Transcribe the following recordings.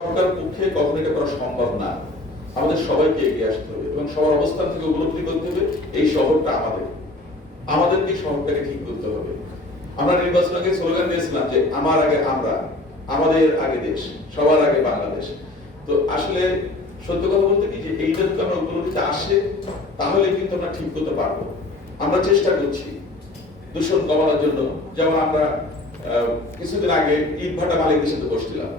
সরকার পক্ষে কখনো এটা করা সম্ভব না। আমাদের সবাইকে এগিয়ে আসতে হবে এবং সবার অবস্থান থেকে উপলব্ধি করতে হবে এই শহরটা আমাদেরকে শহরটাকে ঠিক করতে হবে। আমরা নির্বাচন আগে স্লোগান দিয়েছিলাম যে আমার আগে আমরা, আমাদের আগে দেশ, সবার আগে বাংলাদেশ। তো আসলে সত্য কথা বলতে কি যে এইটা যদি আমরা উপলব্ধিতে আসে তাহলে কিন্তু আমরা ঠিক করতে পারবো। আমরা চেষ্টা করছি দূষণ কমানোর জন্য। যেমন আমরা কিছুদিন আগে ইটভাটা মালিকদের সাথে বসছিলাম,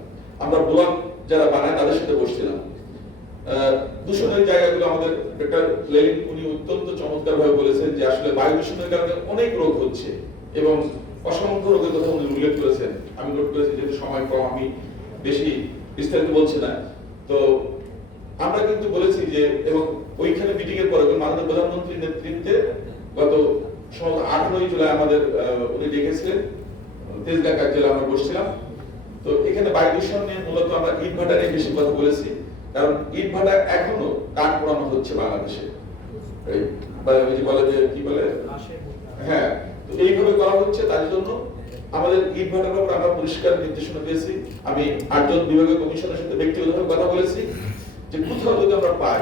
আমরা ব্লক যারা বানায় তাদের সাথে বসছিলাম। দূষণের জায়গাগুলো আমাদের ডক্টর লেলিন উনি অত্যন্ত চমৎকার ভাবে বলেছেন যে আসলে বায়ু দূষণের কারণে অনেক রোগ হচ্ছে এবং অসংখ্য রোগের কথা উনি উল্লেখ করেছেন। আমি নোট করেছি, যেহেতু সময় কম আমি বেশি বিস্তারিত বলছি না। তো আমরা কিন্তু বলেছি যে, এবং ওইখানে মিটিং এর পরে মাননীয় প্রধানমন্ত্রীর নেতৃত্বে গত 18 জুলাই আমাদের উনি ডেকেছিলেন তেজগাঁ কার্যালয়ে, আমরা বসছিলাম। তো এখানে বায়ু দূষণ নিয়ে মূলত আমরা ইটভাটা নিয়ে বেশি কথা বলেছি, কারণ ইটভাটা এখনো কাঠ পোড়ানো হচ্ছে বাংলাদেশে। বলে যে কি বলে, হ্যাঁ, তো এইভাবে করা হচ্ছে। তার জন্য আমাদের ইটভাটার উপর আমরা পরিষ্কার নির্দেশনা দিয়েছি। আমি 8 জন বিভাগীয় কমিশনের সাথে ব্যক্তিগতভাবে কথা বলেছি যে কোথাও যদি আমরা পাই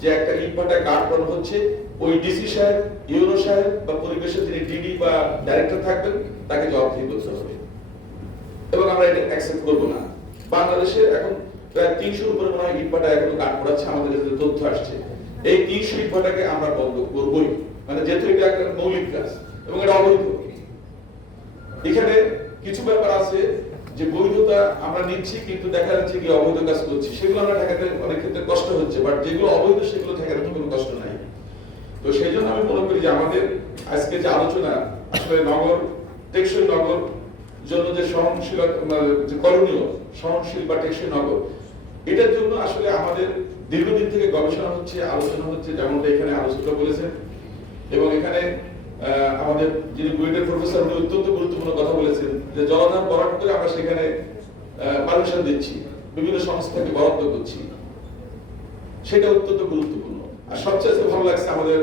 যে একটা ইটভাটায় কাঠ পোড়ানো হচ্ছে, ওই ডিসি সাহেব, ইউনো সাহেব বা পরিবেশের যিনি ডিডি বা ডাইরেক্টর থাকবেন তাকে জবাবদিহি করতে হবে এবং আমরা এটা অ্যাকসেপ্ট করব না। বাংলাদেশে এখন প্রায় 300 উপরে মনে হয় ইটভাটা এখনো কাঠ পোড়াচ্ছে, আমাদের কাছে তথ্য আসছে। এই 300 ইটভাটাকে আমরা বন্ধ করবই, মানে যেহেতু এটা একটা মৌলিক কাজ এবং এটা অবৈধ। এখানে কিছু ব্যাপার আছে যে বৈধতা আমরা নিচ্ছি কিন্তু দেখা যাচ্ছে কি অবৈধ কাজ করছি, সেগুলো আমরা ঠেকাতে অনেক ক্ষেত্রে কষ্ট হচ্ছে, বাট যেগুলো অবৈধ সেগুলো ঠেকাতে কোনো কষ্ট নাই। তো সেই জন্য আমি মনে করি যে আমাদের আজকে যে আলোচনা আসলে নগর, টেকসই নগর জন্য যে সহনশীল যে করণীয়, সহনশীল বা টেকসই নগর, এটার জন্য আসলে আমাদের দীর্ঘদিন থেকে গবেষণা হচ্ছে, আলোচনা হচ্ছে, যেমনটা এখানে আলোচনা বলেছেন। এবং এখানে আমাদের যিনি বুয়েটের প্রফেসর উনি অত্যন্ত গুরুত্বপূর্ণ কথা বলেছেন যে জলাধার বরাদ্দ করে আমরা সেখানে পারমিশন দিচ্ছি, বিভিন্ন সংস্থাকে বরাদ্দ করছি, সেটা অত্যন্ত গুরুত্বপূর্ণ। আর সবচেয়ে ভালো লাগছে আমাদের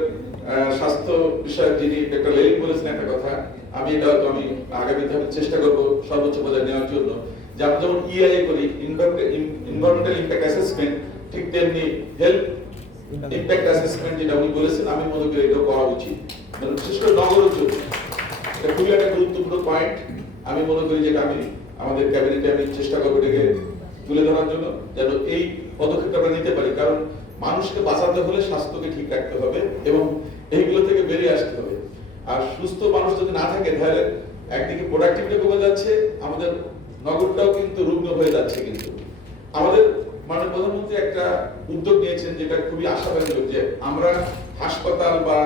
স্বাস্থ্য বিষয়ক যিনি ডক্টর লেলিন বলেছেন একটা কথা, আমি এটা হয়তো আমি আগামী ধাপে চেষ্টা করব সর্বোচ্চ পর্যায়ে নেওয়ার জন্য, যে আমরা যেমন ইআই করি, এনভায়রনমেন্টাল ইমপ্যাক্ট অ্যাসেসমেন্ট, ঠিক তেমনি হেলথ ইমপ্যাক্ট অ্যাসেসমেন্ট যেটা উনি বলেছেন, আমি মনে করি এটা করা উচিত, মানে বিশেষ করে নগরের জন্য এটা খুবই একটা গুরুত্বপূর্ণ পয়েন্ট। আমি মনে করি যেটা আমি আমাদের ক্যাবিনেটে আমি চেষ্টা করবো এটাকে তুলে ধরার জন্য, যেন এই পদক্ষেপটা আমরা নিতে পারি। কারণ মানুষকে বাঁচাতে হলে স্বাস্থ্যকে ঠিক রাখতে হবে এবং এইগুলো থেকে বেরিয়ে আসতে হবে। আর সুস্থ মানুষ যদি না থাকে তাহলে একদিকে প্রোডাক্টিভিটি কমে যাচ্ছে, আমাদের নগরটাও কিন্তু রুগ্ন হয়ে যাচ্ছে। কিন্তু আমাদের মাননীয় প্রধানমন্ত্রী একটা উদ্যোগ নিয়েছেন যেটা খুবই আশাব্যঞ্জক, যে আমরা হাসপাতাল বা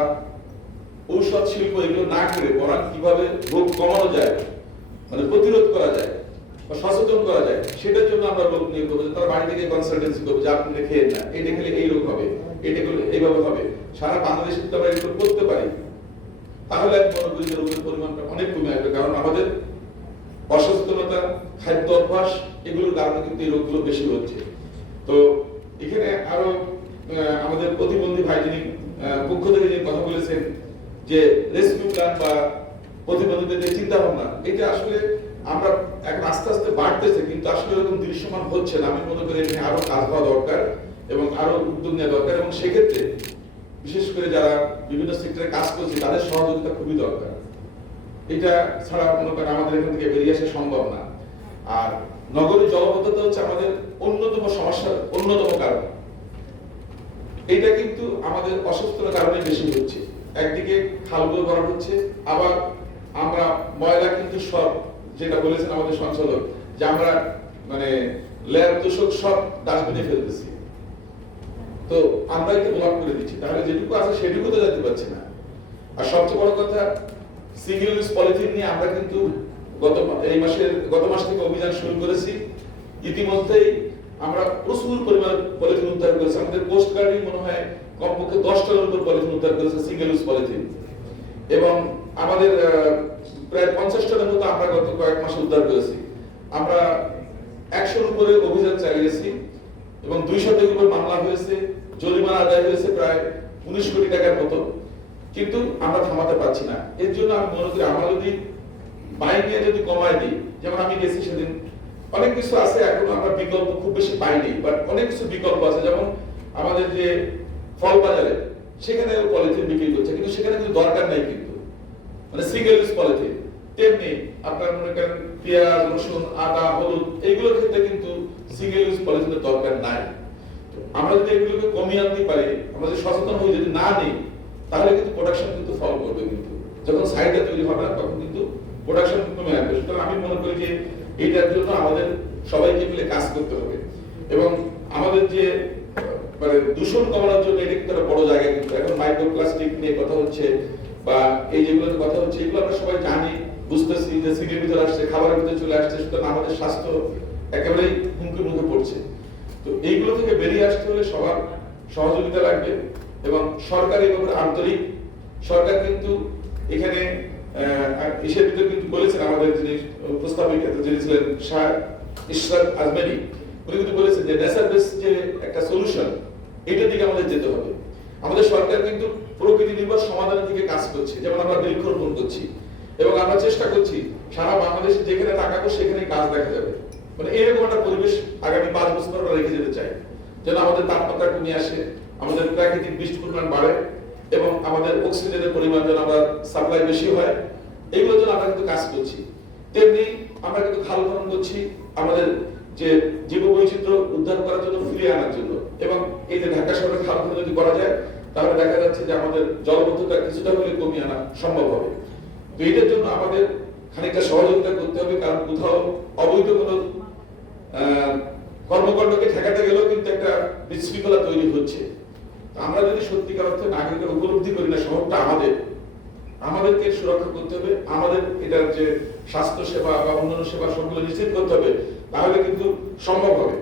ঔষধ শিল্প এগুলো না করে বরং কিভাবে রোগ কমানো যায়, মানে প্রতিরোধ করা যায় বা সচেতন করা যায়, সেটার জন্য আমরা রোগ নিয়ে করবো। তার বাড়ি থেকে কনসালটেন্সি করবো যে আপনি খেয়ে না, এটা খেলে এই রোগ হবে, এটা করলে এইভাবে হবে। সারা বাংলাদেশে তো আমরা এগুলো করতে পারি, তাহলে আমি মনে করি যে রোগের পরিমাণটা অনেক কমে আসবে। কারণ আমাদের অসচেতনতা, খাদ্য অভ্যাস, এগুলোর কারণে কিন্তু এই রোগগুলো বেশি হচ্ছে। তো এখানে আরো আমাদের প্রতিবন্ধী ভাই যিনি পক্ষ থেকে যে কথা বলেছেন যে রেস্কিউ প্ল্যান বা প্রতিবন্ধীদের যে চিন্তা ভাবনা, এটা আসলে আমরা এখন আস্তে আস্তে বাড়তেছে কিন্তু আসলে এরকম দৃশ্যমান হচ্ছে না। আমি মনে করি এখানে আরো কাজ হওয়া দরকার এবং আরো উদ্যোগ নেওয়া দরকার, এবং সেক্ষেত্রে বিশেষ করে যারা বিভিন্ন সেক্টরে কাজ করছে তাদের সহযোগিতা খুবই দরকার। এটা ছাড়া মনে করেন আমাদের এখান থেকে বেরিয়ে আসা সম্ভব না। আর নগরীর জলবদ্ধতা হচ্ছে আমাদের অন্যতম সমস্যার অন্যতম কারণ। এটা কিন্তু আমাদের অসুস্থতার কারণে বেশি হচ্ছে। একদিকে খালগুলো ভরা হচ্ছে, আবার আমরা ময়লা কিন্তু সব, যেটা বলেছেন আমাদের সঞ্চালক, যে আমরা মানে ল্যাব দূষক সব ডাস্টবিনে ফেলতেছি। তো আমরা এটা ব্লক করে দিচ্ছি, তাহলে যেটুকু আছে সেটুকু তো যেতে পারছি না। আর সবচেয়ে বড় কথা, সিঙ্গেল ইউজ পলিথিন নিয়ে আমরা কিন্তু গত মাস থেকে অভিযান শুরু করেছি। ইতিমধ্যেই আমরা প্রচুর পরিমাণ পলিথিন উদ্ধার করেছি। আমাদের কোস্ট গার্ডই মনে হয় কমপক্ষে 10 টনের উপর পলিথিন উদ্ধার করেছে, সিঙ্গেল ইউজ পলিথিন। এবং আমাদের প্রায় 50 টনের মতো আমরা গত কয়েক মাসে উদ্ধার করেছি। আমরা 100-র উপরে অভিযান চালিয়েছি এবং 200 থেকে উপর মামলা হয়েছে, জরিমানা আদায় হয়েছে প্রায় 19 কোটি টাকার মতো, কিন্তু আমরা থামাতে পারছি না। এর জন্য আমি মনে করি আমরা যদি বাইরে যদি কমায় দিই, যেমন আমি গেছি সেদিন অনেক কিছু আছে, এখন আমরা বিকল্প খুব বেশি পাইনি, বাট অনেক কিছু বিকল্প আছে। যেমন আমাদের যে ফল বাজারে সেখানে পলিথিন বিক্রি করছে, কিন্তু সেখানে কিন্তু দরকার নাই, কিন্তু মানে সিঙ্গেল ইউজ পলিথিন। তেমনি আপনার মনে করেন পেঁয়াজ, রসুন, আদা, হলুদ এইগুলোর ক্ষেত্রে কিন্তু সিঙ্গেল ইউজ পলিথিনের দরকার নাই। আমরা যদি এগুলোকে কমিয়ে আনতে পারি, আমরা যদি সচেতন হয়ে যদি না নিই, তাহলে কিন্তু প্রোডাকশন কিন্তু ফল করবে। কিন্তু যখন সাইডটা তৈরি হবে না, তখন কিন্তু প্রোডাকশন কমে আসবে। সুতরাং আমি মনে করি যে এটার জন্য আমাদের সবাইকে মিলে কাজ করতে হবে, এবং আমাদের যে মানে দূষণ কমানোর জন্য এটা কিন্তু একটা বড় জায়গা। কিন্তু এখন মাইক্রোপ্লাস্টিক নিয়ে কথা হচ্ছে, বা এই যেগুলোর কথা হচ্ছে, এগুলো আমরা সবাই জানি, বুঝতেছি যে সিগের ভিতরে আসছে, খাবারের ভিতরে চলে আসছে। সুতরাং আমাদের স্বাস্থ্য একেবারেই হুমকির মুখে পড়ছে। তো এইগুলো থেকে বেরিয়ে আসতে হলে সবার সহযোগিতা লাগবে, এবং সরকার এই ব্যাপারে আন্তরিক। সরকার কিন্তু এখানে ইসের ভিতরে কিন্তু বলেছেন, আমাদের যিনি প্রস্তাবিকা যিনি ছিলেন শাহ ইশরাত আজমেরি, উনি কিন্তু বলেছেন যে নেচার বেস যে একটা সলিউশন, এটার দিকে আমাদের যেতে হবে। আমাদের সরকার কিন্তু প্রকৃতি নির্ভর সমাধানের দিকে কাজ করছে, যেমন আমরা বৃক্ষরোপণ করছি, এবং আমরা চেষ্টা করছি সারা বাংলাদেশে যেখানে তাকাবো সেখানে গাছ দেখা যাবে। মানে এরকম একটা পরিবেশ আগামী 5 বছর আমরা রেখে যেতে চাই, যেন আমাদের তাপমাত্রা কমে আসে, আমাদের প্রাকৃতিক বৃষ্টির পরিমাণ বাড়ে, এবং আমাদের অক্সিজেনের পরিমাণ যেন আমরা সাপ্লাই বেশি হয়। এগুলোর জন্য আমরা কিন্তু কাজ করছি। তেমনি আমরা কিন্তু খাল খনন করছি আমাদের যে জীববৈচিত্র্য উদ্ধার করার জন্য, ফিরিয়ে আনার জন্য। এবং এই যে ঢাকা শহরে খাল খনন যদি করা যায়, তাহলে দেখা যাচ্ছে যে আমাদের জলবদ্ধতা কিছুটা হলে কমিয়ে আনা সম্ভব হবে। তো এটার জন্য আমাদের খানিকটা সহযোগিতা করতে হবে, কারণ কোথাও অবৈধ কোনো কর্মকাণ্ডকে ঠেকাতে গেলেও কিন্তু একটা বিশৃঙ্খলা তৈরি হচ্ছে। আমরা যদি সত্যিকার অর্থে নাগরিকের উপলব্ধি করি না শহরটা আমাদেরকে সুরক্ষা করতে হবে, আমাদের এটার যে স্বাস্থ্য সেবা বা অন্যান্য সেবা সবগুলো নিশ্চিত করতে হবে, তাহলে কিন্তু সম্ভব হবে।